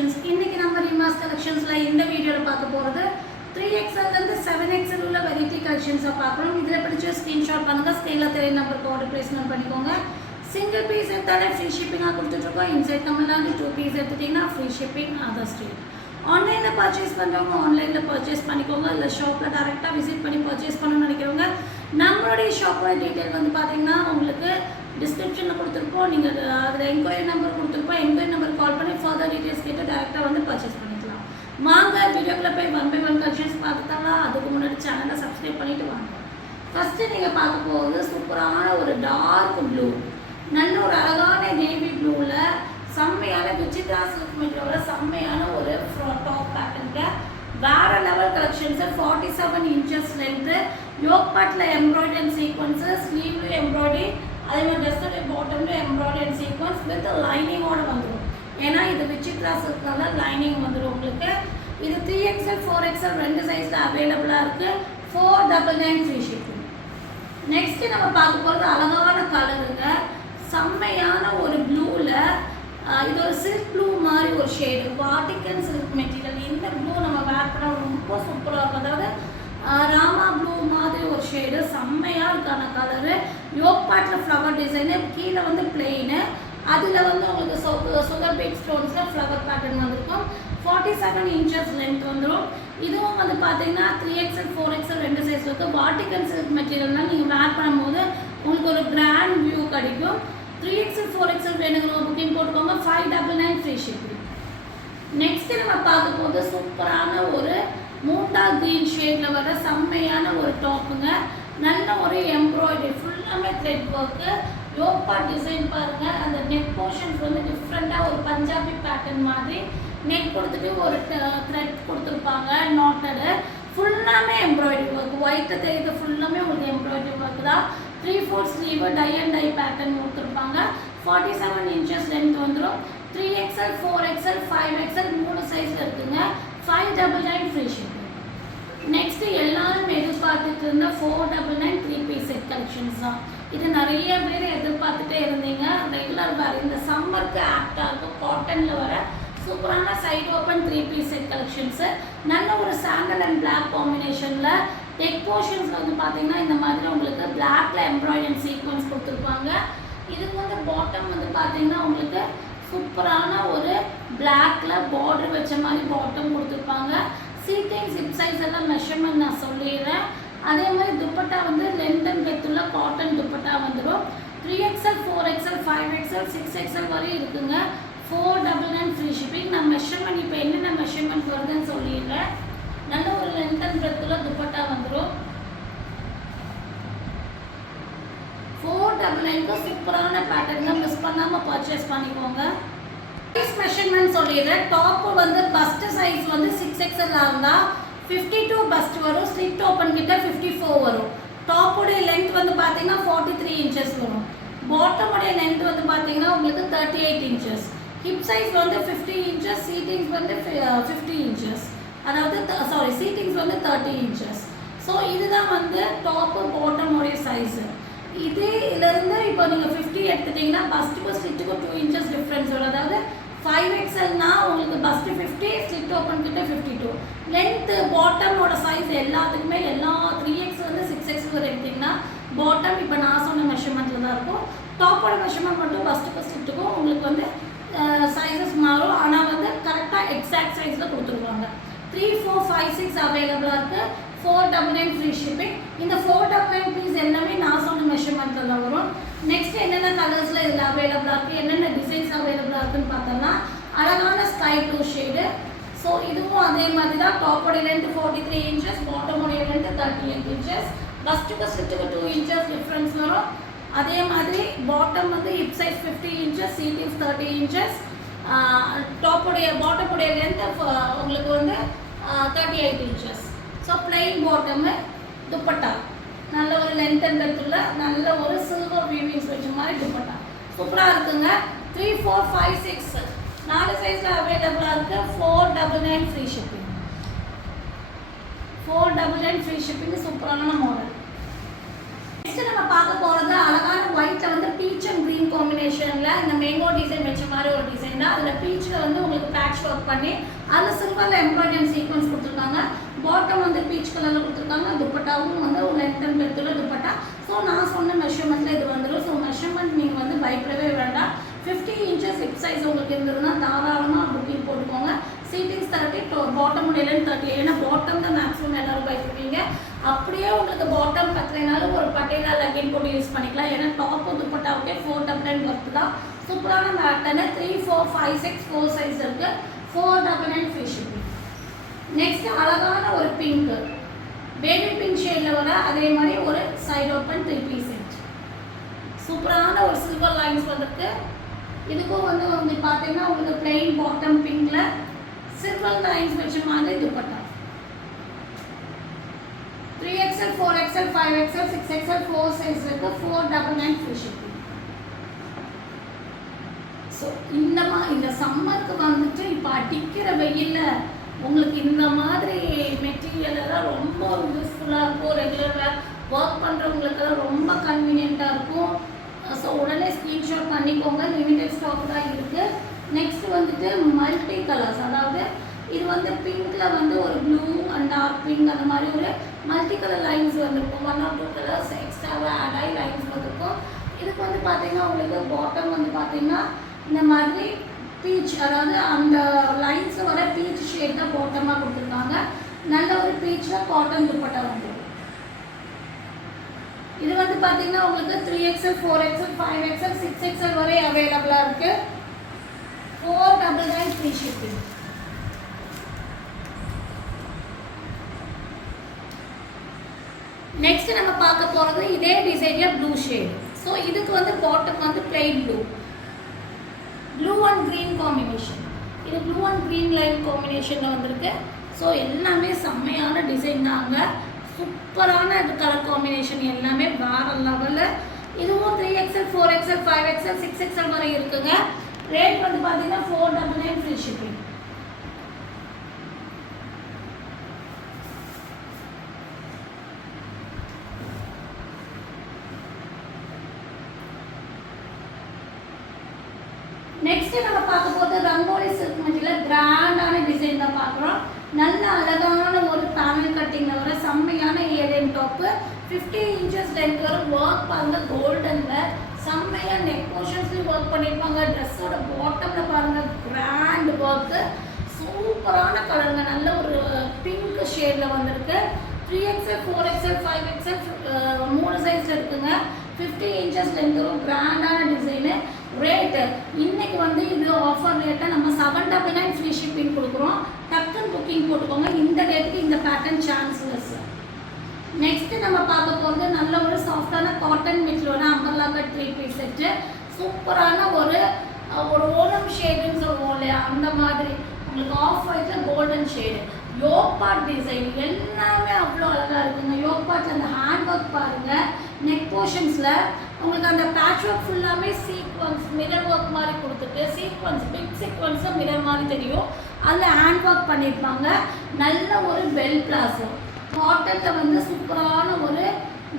collections. இன்னைக்கு நம்ம Rimas collectionsல இந்த வீடியோல பார்க்க போறது 3XL ல இருந்து 7XL உள்ள variety collections பார்க்கணும். இதல பிடிச்ச ஸ்கிரீன்ஷாட் பண்ணுங்க. ஸ்கிரீன்ல தெரிய நம்பருக்கு ஆர்டர் பிளேஸ்மென்ட் பண்ணிக்கோங்க. சிங்கிள் பீஸ் எடுத்தாலே ஃப்ரீ ஷிப்பிங்கா கொடுத்துட்டு இருக்கோம். இன்சைட் தமிழ்நாடு 2 பீஸ் எடுத்தீங்கன்னா ஃப்ரீ ஷிப்பிங் அதர் ஸ்டேட். ஆன்லைன்ல பர்ச்சேஸ் பண்றவங்க ஆன்லைன்ல பர்ச்சேஸ் பண்ணிக்கோங்க. இல்ல ஷாப்ல டைரக்டா விசிட் பண்ணி பர்ச்சேஸ் பண்ணனும்னு நினைக்கிறவங்க நம்மளுடைய ஷாப்போட டீடைல் வந்து பாத்தீங்கன்னா உங்களுக்கு டிஸ்கிரிப்ஷன்ல கொடுத்திருப்போம். நீங்க அதுல என்கொயரி நம்பர் கொடுத்திருப்போம். என்கொயரி நம்பர் கால் பண்ணி ஃபர்தர் டீடைல்ஸ் கேட்டு டைரக்டா வந்து பர்ச்சேஸ் பண்ணிக்கலாம். வாங்க வீடியோக்குள்ள போய் 1 by 1 கலெக்ஷன்ஸ் பார்த்துடலாம். அதுக்கு முன்னாடி சேனலை சப்ஸ்கிரைப் பண்ணிட்டு வாங்க. ஃபர்ஸ்ட் நீங்க பார்க்க போறது சூப்பரான ஒரு டார்க் ப்ளூ, நல்ல ஒரு அழகான நேவி ப்ளூல செம்மையான விசித்ரா சில்க் மெட்டீரியல்ல செம்மையான ஒரு டாப் பேட்டர்ன்ல வேற level collections. 47 inches length, yoke பார்ட்ல எம்ப்ராய்டரி அண்ட் சீக்வென்சஸ், ஸ்லீவ்ல எம்ப்ராய்டரி, அதே மாதிரி ட்ரெஸ்ஸோட பாட்டம்ல எம்ப்ராய்டரி அண்ட் சீக்வென்ஸ் வித் லைனிங்கோட வந்துடும். ஏன்னா இது விசித்ரா சில்க்னால லைனிங் வந்துடும் உங்களுக்கு. இது 3XL 4XL ரெண்டு சைஸ்ல அவைலபிளா இருக்கு. 499 ஃப்ரீ ஷிப்பிங். நெக்ஸ்ட் நம்ம பார்க்க போறது அழகான கலருங்க, செம்மையான ஒரு ப்ளூல இது ஒரு சில்க் ப்ளூ மாதிரி ஒரு ஷேடு, வாட்டிக்கன் சில்க் மெட்டீரியல். இந்த ப்ளூ நம்ம வேர் பண்ண ரொம்ப சூப்பராக இருக்கும். அதாவது ராமா ப்ளூ மாதிரி ஒரு ஷேடு, செம்மையாக இருக்கான கலரு. யோக் பார்ட்டில் ஃப்ளவர் டிசைனு, கீழே வந்து பிளெயினு, அதில் வந்து உங்களுக்கு சுகர் பீட் ஸ்டோன்ஸில் ஃப்ளவர் பேட்டர்ன் வந்திருக்கும். 47 இன்ச்சஸ் லென்த் வந்துடும். இதுவும் வந்து பார்த்தீங்கன்னா 3XL 4XL ரெண்டு சைஸ் இருக்குது. வாட்டிக்கன் சில்க் மெட்டீரியல்னால் நீங்கள் வேர் பண்ணும்போது உங்களுக்கு ஒரு கிராண்ட் வியூ கிடைக்கும். 3XL 4XL வேணுங்கிறவங்க புக்கிங் போட்டுக்கோங்க. 599 ஃப்ரீ ஷிப்பிங். நெக்ஸ்ட் நம்ம பார்க்க போது சூப்பரான ஒரு மூண்டா கிரீன் ஷேட்ல வர செம்மையான ஒரு டாப்புங்க. நல்ல ஒரு எம்ப்ராய்டரி, ஃபுல்லாமே thread work. Yoke part design பாருங்க. அந்த நெக் போர்ஷன்ஸ் வந்து டிஃப்ரெண்டாக ஒரு பஞ்சாபி பேட்டர்ன் மாதிரி நெக் கொடுத்துட்டு ஒரு த்ரெட் கொடுத்துருப்பாங்க நாட்டடு. ஃபுல்லாமே எம்ப்ராய்டரி ஒர்க். ஒயிட்டை தெரியுது, ஃபுல்லாமே உங்களுக்கு எம்ப்ராய்டரி ஒர்க் தான். 3/4 sleeve tie and dye pattern கொடுத்துருப்பாங்க. 47 இன்ச்சஸ் லென்த் வந்துடும். 3XL 4XL 5XL மூணு சைஸ்ல இருக்குங்க. 599 ஃப்ரீ ஷிப்பிங். நெக்ஸ்ட் எல்லாரும் எதிர்பார்த்துட்டு இருந்த 499 3 பீஸ் செட் கலெக்ஷன்ஸ் தான். இது நிறைய பேர் எதிர்பார்த்துட்டே இருந்தீங்க. ரெகுலர் வேர் இந்த சம்மருக்கு ஆப்டா இருக்கும். காட்டன்ல வர சூப்பரான side open 3 piece set collections. நல்ல ஒரு சாண்டல் அண்ட் பிளாக் காம்பினேஷன்ல நெக் போர்ஷன்ஸ் வந்து பார்த்தீங்கன்னா இந்த மாதிரி உங்களுக்கு பிளாக்ல எம்ப்ராய்டரி அண்ட் சீக்வென்ஸ் கொடுத்துருப்பாங்க. இதுக்கு வந்து பாட்டம் வந்து பார்த்தீங்கன்னா உங்களுக்கு சூப்பரான ஒரு பிளாக்ல பார்டர் வச்ச மாதிரி பாட்டம் கொடுத்துருப்பாங்க. சீட்டிங் ஜிப் சைஸ் எல்லாம் மெஷர்மெண்ட் நான் சொல்லிடுறேன். அதே மாதிரி துப்பட்டா வந்து லென்த் அண்ட் டெப்த்ல காட்டன் துப்பட்டா வந்துடும். 3XL 4XL 5XL 6XL வரை இருக்குங்க. 499 ஃப்ரீ ஷிப்பிங். நான் மெஷர்மெண்ட் இப்போ என்னென்ன மெஷர்மெண்ட் வருதுன்னு சொல்லிடுறேன். நல்ல ஒரு லென்த் அண்ட் பிரெத்ல துப்பட்டா வந்துடும். 499க்கு சூப்பரான பேட்டர்ன்ல மிஸ் பண்ணாம பர்ச்சேஸ் பண்ணிக்கோங்க. சைஸ் மெஷர்மெண்ட் சொல்லிடுறேன். டாப் வந்து பஸ்ட் சைஸ் வந்து 6XL இருந்தா 52 பஸ்ட் வரும். ஸ்லிட் ஓப்பன் கிட்ட 54 வரும். டாப்போட லென்த் வந்து பாத்தீங்கன்னா 43 இன்ச்சஸ் வரும். பாட்டமோட லென்த் வந்து பாத்தீங்கன்னா உங்களுக்கு 38 இன்ச்சஸ். ஹிப் சைஸ் வந்து 50 இன்ச்சஸ், சீட்டிங்ஸ் வந்து 50 இன்ச்சஸ். அதாவது சாரி சீட்டிங்ஸ் வந்து 30 இன்ச்சஸ். ஸோ இதுதான் வந்து டாப்பு பாட்டமோடைய சைஸு. இதிலிருந்து இப்போ நீங்கள் 50 எடுத்துட்டிங்கன்னா பஸ்ட்டுக்கும் ஸ்லிட்டுக்கும் 2 இன்ச்சஸ் டிஃப்ரென்ஸ் வரும். அதாவது 5XLனா உங்களுக்கு பஸ்ட்டு 50, ஸ்லிட் ஓப்பன் கிட்ட 52. லென்த்து பாட்டமோட சைஸ் எல்லாத்துக்குமே எல்லா 3XL வந்து 6XL எடுத்திங்கன்னா பாட்டம் இப்போ நான் சொன்ன மெஷர்மெண்ட்டில் தான் இருக்கும். டாப்போட மெஷர்மெண்ட் மட்டும் பஸ்ட்டுக்கும் ஸ்லிட்டுக்கும் உங்களுக்கு வந்து சைஸஸ் மாறும். ஆனால் வந்து கரெக்டாக எக்ஸாக்ட் சைஸில் கொடுத்துருவாங்க. 3, 4, 5, 6 அவைலபிளாக இருக்குது. 499 ஃப்ரீ ஷிப்பிங். இந்த 499 பீஸ் எல்லாமே நான் சொன்ன மெஷர்மெண்ட்டில் தான் வரும். நெக்ஸ்ட் என்னென்ன கலர்ஸில் இதில் அவைலபிளாக இருக்குது, என்னென்ன டிசைன்ஸ் அவைலபிளாக இருக்குன்னு பார்த்தோம்னா அழகான ஸ்கை ப்ளூ ஷேடு. ஸோ இதுவும் அதே மாதிரி தான். டாப்போடைய லென்த் 43 இன்ச்சஸ், பாட்டமோடைய லென்த் 38 இன்ச்சஸ். பஸ்ட்டுக்கு ஸ்லிட்டுக்கு 2 இன்ச்சஸ் டிஃப்ரென்ஸ் வரும். அதே மாதிரி பாட்டம் வந்து hip size 50 inches, seatings 30 inches. டாப்போடைய பாட்டமுடைய லென்த் உங்களுக்கு வந்து 38 inches. So plain bottom, dupatta நல்ல ஒரு லென்த் அண்ட் பெத்துள்ள நல்ல ஒரு சில்வர் வீவிங்ஸ் வச்ச மாதிரி துப்பட்டா சூப்பராக இருக்குங்க. 3, 4, 5, 6 4 சைஸில் அவைலபிளாக இருக்குது. 499 ஃப்ரீ ஷிப்பிங். 499 free shipping. சூப்பரான மாடல். நெக்ஸ்ட் நம்ம பார்க்க போகிறது அழகான ஒயிட்டில் வந்து பீச் அண்ட் க்ரீன் காம்பினேஷனில் இந்த மேங்கோ டிசைன் வச்ச மாதிரி ஒரு டிசைன் தான். அதில் பீச்சில் வந்து உங்களுக்கு பேட்ச் ஒர்க் பண்ணி அதில் சில்வரில் எம்ப்ராய்டரி சீக்வன்ஸ் கொடுத்துருக்காங்க. பாட்டம் வந்து பீச் கலரில் கொடுத்துருக்காங்க. துப்பட்டாவும் வந்து ஒரு லென்த் அண்ட் பெருத்துல துப்பட்டா. ஸோ நான் சொன்ன மெஷர்மெண்ட்டில் இது வந்துடும். ஸோ மெஷர்மெண்ட் நீங்கள் வந்து பயப்படவே வேண்டாம். 50 inches ஹிப் சைஸ் உங்களுக்கு இருந்ததுன்னா தாராளமாக புக்கிங் போட்டுக்கோங்க. சீட்டிங்ஸ் 30, பாட்டம் முடியலன்னு 30. ஏன்னா பாட்டம் தான் மேக்ஸிமம் எல்லாரும் பயப்படுவீங்க. அப்படியே உங்களுக்கு பாட்டம் பத்தலைனாலும் ஒரு பட்டேலா லெகின் போட்டு யூஸ் பண்ணிக்கலாம். ஏன்னா டாப்பு துப்பட்டாவுக்கே 499 ஒர்த்து தான். சூப்பரான பேட்டர்னு 3, 4, 5, 6 4 சைஸ் இருக்குது. 499 ஃப்ரீ ஷிப்பிங். நெக்ஸ்ட் அழகான ஒரு பிங்க் பேபி பிங்க் ஷேடில் வர அதே மாதிரி ஒரு சைடு ஓப்பன் 3 பீஸ் செட். சூப்பரான ஒரு சில்வர் லைன்ஸ் வந்துருக்கு. இதுக்கும் வந்து பார்த்தீங்கன்னா உங்களுக்கு பிளெயின் பாட்டம் பிங்க்ல சில்வர் லைன்ஸ் வச்ச மாதிரி dupatta. 3XL, 4XL, 5XL, 6XL 4 size இருக்கு. 499 ஃப்ரீ ஷிப்பிங். ஸோ இந்த சம்மருக்கு வந்துட்டு இப்போ அடிக்கிற வெயிலில் உங்களுக்கு இந்த மாதிரி மெட்டீரியல் எல்லாம் ரொம்ப யூஸ்ஃபுல்லாக இருக்கும். ரெகுலராக ஒர்க் பண்ணுறவங்களுக்கெல்லாம் ரொம்ப கன்வீனியண்ட்டாக இருக்கும். ஸோ உடனே ஸ்க்ரீன்ஷாட் பண்ணிக்கோங்க. லிமிடெட் ஸ்டாக் தான் இருக்குது. நெக்ஸ்ட் வந்துட்டு மல்டி கலர்ஸ், அதாவது இது வந்து பிங்க்கில் வந்து ஒரு ப்ளூ அண்ட் டார்க் பிங்க் அந்த மாதிரி ஒரு மல்டி கலர் லைன்ஸ் வந்துருக்கும். 1 or 2 கலர்ஸ் எக்ஸ்ட்ராவாக ஆட் ஆகி லைன்ஸ் வந்துருக்கும். இதுக்கு வந்து பார்த்தீங்கன்னா உங்களுக்கு பாட்டம் வந்து பார்த்தீங்கன்னா இந்த மாதிரி பீச், அதாவது அந்த லைன்ஸ் வர பீச் ஷேட் தான் பாட்டமாக கொடுத்துருக்காங்க. நல்ல ஒரு பீச்சில் காட்டன் துப்பட்டா வந்துடும். இது வந்து பார்த்தீங்கன்னா உங்களுக்கு 3XL, 4XL, 5XL, 6XL வரை அவைலபிளாக இருக்குது. 499 ஃப்ரீ ஷிப்பிங். நெக்ஸ்ட் நம்ம பார்க்க போகிறது இதே டிசைனில் ப்ளூ ஷேட். ஸோ இதுக்கு வந்து பாட்டம் வந்து plain blue and green combination. இது ப்ளூ அண்ட் க்ரீன் லைன் காம்பினேஷனில் வந்திருக்கு. ஸோ எல்லாமே செம்மையான டிசைன் தாங்க. சூப்பரான கலர் காம்பினேஷன் எல்லாமே வேறு லெவலில். இதுவும் 3XL, 4XL, 5XL, 6XL வரை இருக்குங்க. ரேட் வந்து பார்த்தீங்கன்னா 499 ஃப்ரீ ஷிப்பிங். நெக்ஸ்ட் நம்ம பார்க்க போகிறது ரங்கோலி சில்க் மெட்டீரியல் கிராண்டான டிசைன் தான் பார்க்குறோம். நல்ல அழகான ஒரு பேனல் கட்டிங்கில் வர செம்மையான ஏலியன் டாப்பு. 50 inches லென்த் வரும். ஒர்க் பாருங்க கோல்டனில் செம்மையாக நெக் போர்ஷன்ஸ்லையும் ஒர்க் பண்ணியிருப்பாங்க. ட்ரெஸ்ஸோட பாட்டமில் பாருங்கள் கிராண்ட் ஒர்க்கு. சூப்பரான கலருங்க. நல்ல ஒரு பிங்க் ஷேடில் வந்திருக்கு. 3XL, 4XL, 5XL 3 சைஸில் இருக்குங்க. 50 inches லென்த் வரும். கிராண்டான டிசைனு. ரேட்டு இன்னைக்கு வந்து இது ஆஃபர் ரேட்டாக நம்ம 799 ஃப்ரீ ஷிப்பிங் கொடுக்குறோம். டக்குன்னு புக்கிங் போட்டுக்கோங்க. இந்த டேட்டுக்கு இந்த பேட்டர்ன் சான்ஸ்லெஸ். நெக்ஸ்ட் நம்ம பார்க்க போகிறது நல்ல ஒரு சாஃப்டான cotton material umbrella cut 3 piece set. சூப்பரான ஒரு ஓணம் ஷேடுன்னு சொல்லுவோம் இல்லையா, அந்த மாதிரி உங்களுக்கு ஆஃப் ஒயிட்டில் golden shade. Yoke part design எல்லாமே அவ்வளோ அழகாக இருக்குங்க. யோக் பார்ட்டில் அந்த ஹேண்ட் ஒர்க் பாருங்கள். நெக் போர்ஷன்ஸில் உங்களுக்கு அந்த பேட்ச் ஒர்க் ஃபுல்லாமே சீக்வன்ஸ் மிரர் ஒர்க் மாதிரி கொடுத்துட்டு சீக்வன்ஸ் பிக் சீக்வன்ஸும் மிரர் மாதிரி தெரியும். அதில் ஹேண்ட் ஒர்க் பண்ணியிருப்பாங்க. நல்ல ஒரு பெல் பிளாஸோ காட்டனில் வந்து சூப்பரான ஒரு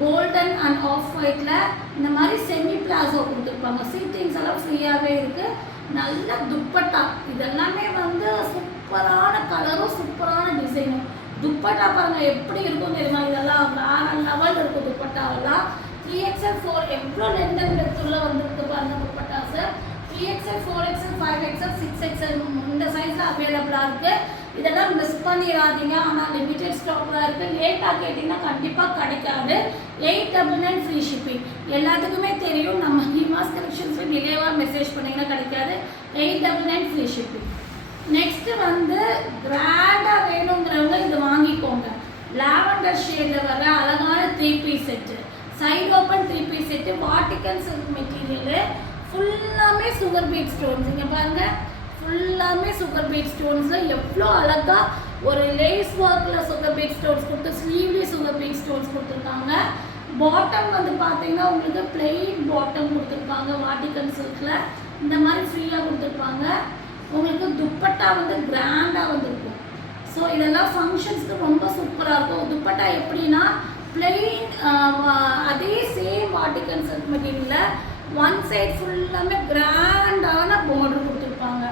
கோல்டன் அண்ட் ஆஃப் ஒயிட்டில் இந்த மாதிரி செமி பிளாஸோ கொடுத்துருப்பாங்க. சீட்டிங்ஸ் எல்லாம் ஃப்ரீயாகவே இருக்குது. நல்ல துப்பட்டா இதெல்லாமே வந்து சூப்பரான கலரும் சூப்பரான டிசைனும். துப்பட்டா பாருங்கள் எப்படி இருக்கும் தெரியுமா, இதெல்லாம் வேறு லெவல் இருக்கும் துப்பட்டாவெல்லாம். 3XL, 4 எவ்வளோ லென்த் அண்ட் பெருத்துள்ள வந்துருக்கு பாருங்கள் துப்பட்டாஸு. 3XL, 4XL, 5XL, 6XL இந்த சைஸில் அவைலபிளாக இருக்குது. இதெல்லாம் மிஸ் பண்ணிடாதீங்க. ஆனால் லிமிடெட் ஸ்டாக்லாம் இருக்குது. லேட்டாக கேட்டிங்கன்னா கண்டிப்பாக கிடைக்காது. 899 ஃப்ரீ ஷிப்பிங். எல்லாத்துக்குமே தெரியும் நம்ம ஹீமாஸ் கலெக்ஷன்ஸில் டிலேவாக மெசேஜ் பண்ணிங்கன்னா கிடைக்காது. 899 ஃப்ரீ ஷிப்பிங். நெக்ஸ்ட்டு வந்து கிராண்டாக வேணுங்கிறவங்க இது வாங்கிக்கோங்க. லாவெண்டர் ஷேடில் வர அழகான 3 piece set. Side open 3 piece set. Vatican silk material. ஃபுல்லாமே சுகர் பீட் ஸ்டோன்ஸ். இங்கே பாருங்கள் ஃபுல்லாமே சுகர் பீட் ஸ்டோன்ஸு. எவ்வளோ அழகாக ஒரு லேஸ் ஒர்க்கில் சுகர் பீட் ஸ்டோன்ஸ் கொடுத்து ஸ்லீவ்லி சுகர் பீட் ஸ்டோன்ஸ் கொடுத்துருக்காங்க. பாட்டம் வந்து பார்த்தீங்கன்னா உங்களுக்கு பிளெயின் பாட்டம் கொடுத்துருப்பாங்க. வாட்டிக்கன் சில்கில் இந்த மாதிரி ஃப்ரீயாக கொடுத்துருப்பாங்க. உங்களுக்கு துப்பட்டா வந்து கிராண்டாக வந்துருக்கும். ஸோ இதெல்லாம் ஃபங்க்ஷன்ஸ்க்கு ரொம்ப சூப்பராக இருக்கும். துப்பட்டா எப்படின்னா பிளெயின் அதே சேம் வாட்டிகன் சில்க் மெட்டீரியலில் ஒன் சைட் ஃபுல்லாமே கிராண்டான பார்டர் கொடுத்துருப்பாங்க.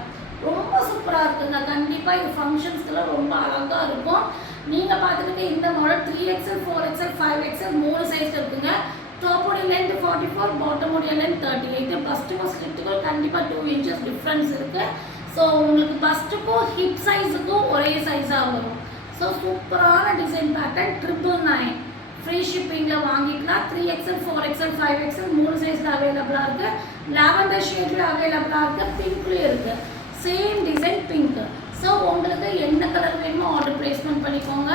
ரொம்ப சூப்பராக இருக்குங்க. கண்டிப்பாக இது ஃபங்க்ஷன்ஸ்க்கெல்லாம் ரொம்ப அழகாக இருக்கும். நீங்கள் பார்த்துக்கிட்டு இந்த model 3XL 4XL 5XL 3 size இருக்குங்க. டாப்போடைய லென்த் 44, பாட்டமுடைய லென்த் 38. பஸ்ட்டுக்கும் ஸ்லிட்டுக்கும் கண்டிப்பாக 2 inches டிஃப்ரென்ஸ் இருக்குது. ஸோ உங்களுக்கு பஸ்ட்டுக்கும் ஹிப் சைஸுக்கும் ஒரே சைஸாக வரும். ஸோ சூப்பரான டிசைன் பேட்டர்ன் 999 ஃப்ரீ ஷிப்பிங்கில் வாங்கிக்கலாம். 3XL 4XL 5XL 3 சைஸில் அவைலபிளாக இருக்குது. லாவெண்டர் ஷேட்லேயும் அவைலபிளாக இருக்குது. பிங்க்லேயும் இருக்குது. Same design pink. ஸோ உங்களுக்கு என்ன கலர் வேணுமோ ஆர்டர் பிளேஸ்மெண்ட் பண்ணிக்கோங்க.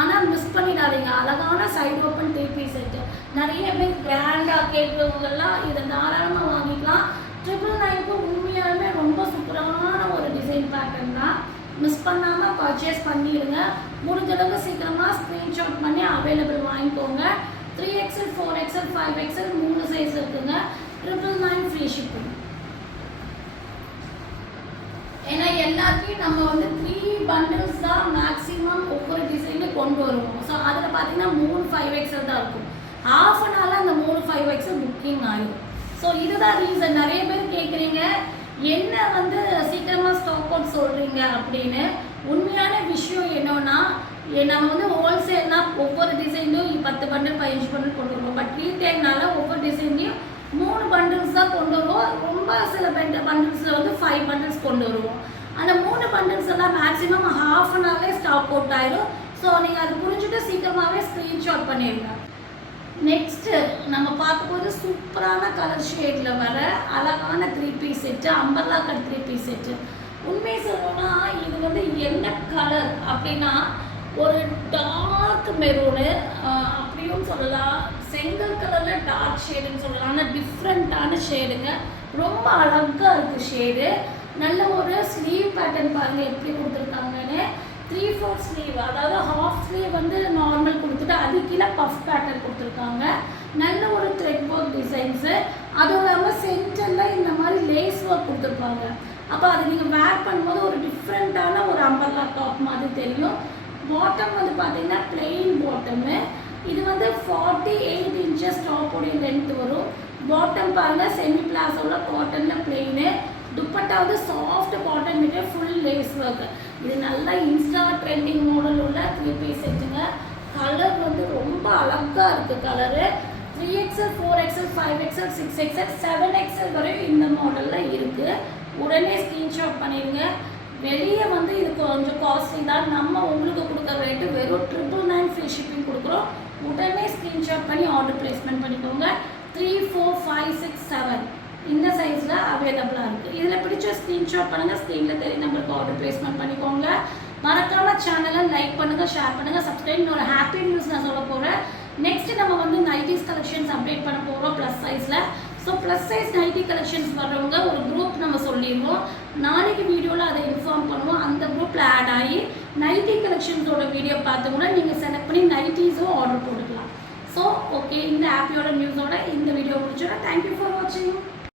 ஆனால் மிஸ் பண்ணிடாதீங்க. அழகான சைடு ஓப்பன் 3 பீஸ் செட்டு. நிறைய பேர் கிராண்டாக கேட்குறவங்கெல்லாம் இதை தாராளமாக வாங்கிக்கலாம். 999க்கு உண்மையாலுமே ரொம்ப சூப்பரான ஒரு டிசைன் பேட்டர்ன் தான். மிஸ் பண்ணாமல் பர்ச்சேஸ் பண்ணிடுங்க. முடிஞ்சளவுக்கு சீக்கிரமாக ஸ்க்ரீன்ஷாட் பண்ணி அவைலபிள் வாங்கிக்கோங்க. 3XL 4XL 5XL 3 சைஸ் இருக்குங்க. 999 ஃப்ரீ ஷிப்பிங். ஏன்னா எல்லாத்தையும் நம்ம வந்து 3 பண்டில்ஸ் தான் மேக்ஸிமம் ஒவ்வொரு டிசைனில் கொண்டு வருவோம். ஸோ அதில் பார்த்தீங்கன்னா 3 5XL தான் இருக்கும். ஹாஃப் அன் ஹவரில் அந்த 3 5XL புக்கிங் ஆகிடும். ஸோ இதுதான் ரீசன். நிறைய பேர் கேட்குறீங்க என்ன வந்து சீக்கிரமாக ஸ்டாக் அவுட் சொல்கிறீங்க அப்படின்னு. உண்மையான விஷயம் என்னன்னா நம்ம வந்து ஹோல்சேல்னால் ஒவ்வொரு டிசைன்லையும் 10 பண்டில் 15 பண்டில் கொண்டு வருவோம். பட் ரீட்டைல்னால ஒவ்வொரு டிசைன்லையும் 3 பண்டில்ஸ் தான் கொண்டு வருவோம். ரொம்ப சில பண்டில்ஸில் வந்து 5 பண்டில்ஸ் கொண்டு வருவோம். அந்த 3 பண்டில்ஸ் எல்லாம் மேக்ஸிமம் ஹாஃப் அன் ஹவர்லேயே ஸ்டாக் அவுட் ஆயிடும். ஸோ நீங்கள் அதை புரிஞ்சுட்டு சீக்கிரமாகவே ஸ்க்ரீன்ஷாட் பண்ணிடுங்க. நெக்ஸ்ட்டு நம்ம பார்க்கும்போது சூப்பரான கலர் ஷேடில் வர அழகான 3 piece set, umbrella cut 3 piece set. உண்மை சொல்லணும்னா இது வந்து என்ன கலர் அப்படின்னா ஒரு டார்க் மெரூனு அப்படியும் சொல்லலாம், செங்கல் கலரில் டார்க் ஷேடுன்னு சொல்லலாம். ஆனால் டிஃப்ரெண்ட்டான ஷேடுங்க. ரொம்ப அழகாக இருக்குது ஷேடு. நல்ல ஒரு ஸ்லீவ் பேட்டர்ன் பாருங்கள் எப்படி கொடுத்துருக்காங்கன்னு. 3/4 ஸ்லீவ், அதாவது ஹாஃப் ஸ்லீவ் வந்து நார்மல் கொடுத்துட்டு அது கீழே பஃப் பேட்டர்ன் கொடுத்துருக்காங்க. நல்ல ஒரு த்ரெட் ஒர்க் டிசைன்ஸு. அதுவும் இல்லாமல் சென்டரில் இந்த மாதிரி லேஸ் ஒர்க் கொடுத்துருப்பாங்க. அப்போ அது நீங்கள் வேர் பண்ணும்போது ஒரு டிஃப்ரெண்ட்டான ஒரு அம்பர்லா டாப் மாதிரி தெரியும். பாட்டம் வந்து பார்த்தீங்கன்னா பிளெயின் பாட்டமு. இது வந்து 48 inches டாப்போடைய லென்த் வரும். பாட்டம் பாருங்கள் செமி பிளாஸோவில் காட்டனில் பிளெயினு. துப்பட்டா வந்து soft cotton material full lace work. இது நல்லா இன்ஸ்டா ட்ரெண்டிங் மாடல் உள்ள 3 பீஸ் செட்டுங்க. கலர் வந்து ரொம்ப அழகாக இருக்குது colour. 3XL 4XL 5XL 6XL 7XL வரையும் இந்த மாடலில் இருக்குது. உடனே ஸ்க்ரீன்ஷாட் பண்ணிடுங்க. வெளியே வந்து இது கொஞ்சம் காஸ்ட்லி தான். நம்ம உங்களுக்கு கொடுக்குற ரேட்டு வெறும் 999 ஃப்ரீ ஷிப்பிங் கொடுக்குறோம். உடனே ஸ்க்ரீன்ஷாட் பண்ணி ஆர்டர் பிளேஸ்மெண்ட் பண்ணிக்கோங்க. 3, 4, 5, 6, 7 இந்த சைஸில் அவைலபிளாக இருக்குது. இதில் பிடிச்ச ஸ்க்ரீன்ஷாட் பண்ணுங்கள். ஸ்க்ரீனில் தெரிய நம்பருக்கு ஆர்டர் பிளேஸ்மெண்ட் பண்ணிக்கோங்க. மறக்காம சேனலை லைக் பண்ணுங்கள், ஷேர் பண்ணுங்கள், சப்ஸ்கிரைப். ஒரு ஹாப்பி நியூஸ் நான் சொல்ல போகிறேன். நெக்ஸ்ட்டு நம்ம வந்து நைட்டிஸ் கலெக்ஷன்ஸ் அப்டேட் பண்ண போகிறோம் ப்ளஸ் சைஸில். So plus size nightie collections வர்றவங்க ஒரு குரூப் நம்ம சொல்லிடுவோம். நாளைக்கு வீடியோவில் அதை இன்ஃபார்ம் பண்ணுவோம். அந்த குரூப்பில் ஆட் ஆகி நைட்டி கலெக்ஷன்ஸோட வீடியோ பார்த்து கூட நீங்கள் செலக்ட் பண்ணி நைட்டிஸும் ஆர்டர் போட்டுக்கலாம். ஸோ ஓகே, இந்த ஹாப்பியோட நியூஸோட இந்த வீடியோ முடிச்சோட தேங்க்யூ ஃபார் வாட்சிங்.